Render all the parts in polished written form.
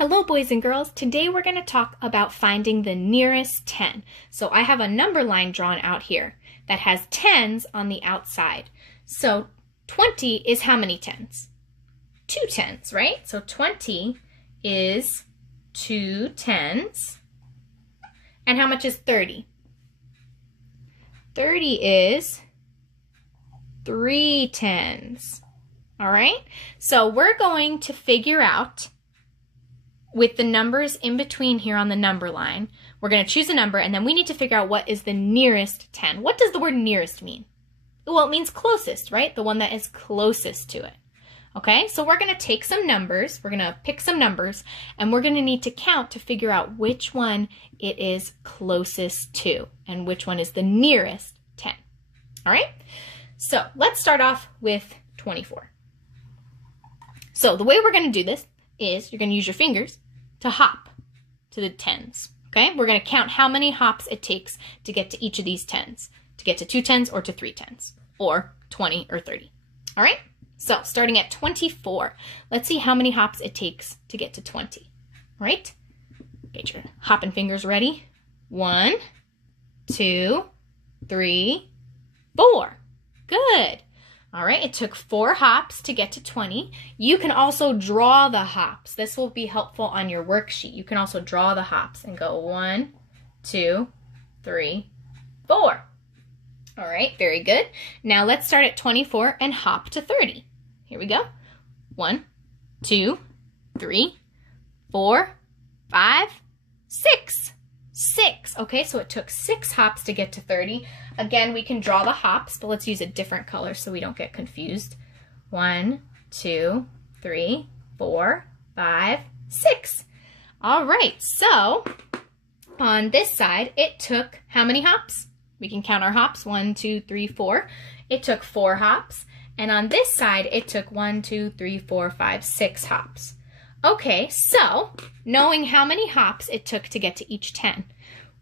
Hello boys and girls, today we're going to talk about finding the nearest 10. So I have a number line drawn out here that has 10s on the outside. So 20 is how many 10s? 2 10s, right? So 20 is 2 10s. And how much is 30? 30 is 3 10s. All right? So we're going to figure out with the numbers in between here on the number line, we're going to choose a number and then we need to figure out what is the nearest 10. What does the word nearest mean? Well, it means closest, right? The one that is closest to it. Okay, so we're going to take some numbers, we're going to pick some numbers, and we're going to need to count to figure out which one it is closest to and which one is the nearest 10. All right, so let's start off with 24. So the way we're going to do this is you're going to use your fingers to hop to the 10s, okay? We're going to count how many hops it takes to get to each of these 10s, to get to 2 10s or to 3 10s, or 20 or 30, all right? So starting at 24, let's see how many hops it takes to get to 20, all right? Get your hopping fingers ready. 1, 2, 3, 4. Good. All right, it took 4 hops to get to 20. You can also draw the hops. This will be helpful on your worksheet. You can also draw the hops and go 1, 2, 3, 4. All right, very good. Now let's start at 24 and hop to 30. Here we go. 1, 2, 3, 4, 5, 6. 6. Okay, so it took 6 hops to get to 30. Again, we can draw the hops, but let's use a different color so we don't get confused. 1, 2, 3, 4, 5, 6. All right, so on this side, it took how many hops? We can count our hops. 1, 2, 3, 4. It took 4 hops. And on this side, it took 1, 2, 3, 4, 5, 6 hops. Okay, so knowing how many hops it took to get to each 10,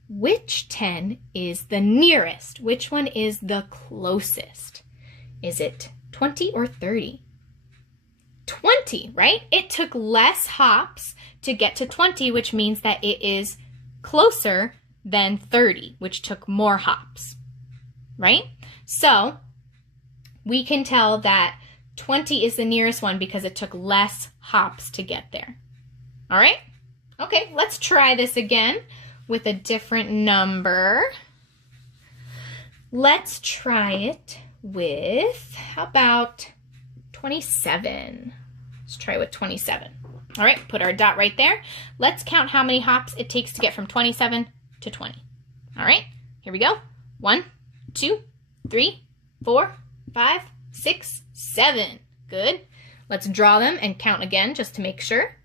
which 10 is the nearest? Which one is the closest? Is it 20 or 30? 20, right? It took less hops to get to 20, which means that it is closer than 30, which took more hops, right? So we can tell that 20 is the nearest one because it took less hops to get there. All right? Okay, let's try this again with a different number. Let's try it with, how about 27? Let's try with 27. All right, put our dot right there. Let's count how many hops it takes to get from 27 to 20. All right, here we go. 1, 2, 3, 4, 5, 6, 7. Good. Let's draw them and count again just to make sure.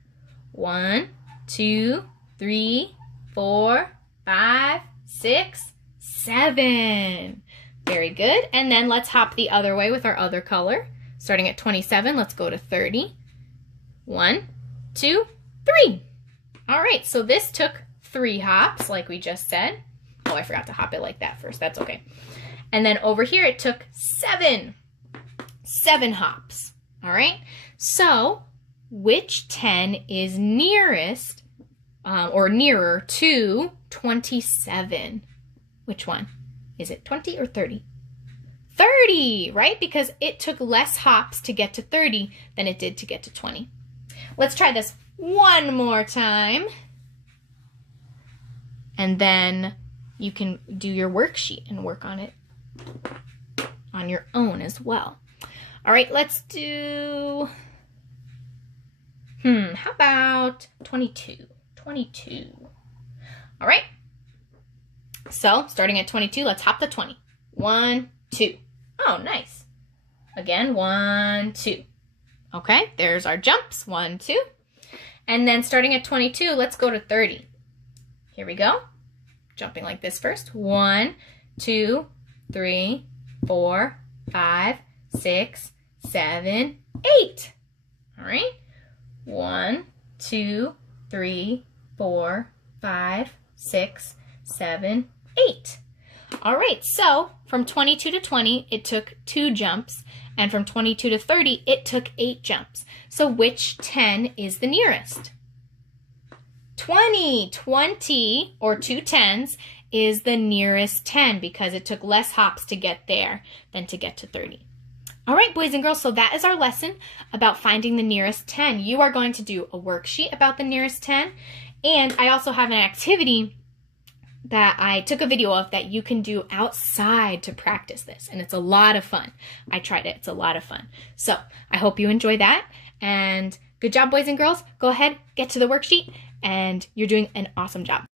1, 2, 3, 4, 5, 6, 7. Very good. And then let's hop the other way with our other color. Starting at 27, let's go to 30. 1, 2, 3. All right, so this took 3 hops like we just said. Oh, I forgot to hop it like that first. That's okay. And then over here it took 7 hops. All right, so which 10 is nearest or nearer to 27? Which one? Is it 20 or 30? 30, right? Because it took less hops to get to 30 than it did to get to 20. Let's try this one more time. And then you can do your worksheet and work on it on your own as well. All right, let's do, how about 22? 22. All right. So starting at 22, let's hop to 20. 1, 2. Oh, nice. Again, 1, 2. Okay, there's our jumps. 1, 2. And then starting at 22, let's go to 30. Here we go. Jumping like this first. 1, 2, 3, 4, 5, 6, 7, 8. All right. 1, 2, 3, 4, 5, 6, 7, 8. All right, so from 22 to 20, it took 2 jumps, and from 22 to 30, it took 8 jumps. So which 10 is the nearest? 20. 20, or 2 10s, is the nearest 10 because it took less hops to get there than to get to 30. All right, boys and girls, so that is our lesson about finding the nearest 10. You are going to do a worksheet about the nearest 10, and I also have an activity that I took a video of that you can do outside to practice this, and it's a lot of fun. I tried it. It's a lot of fun. So I hope you enjoy that, and good job, boys and girls. Go ahead, get to the worksheet, and you're doing an awesome job.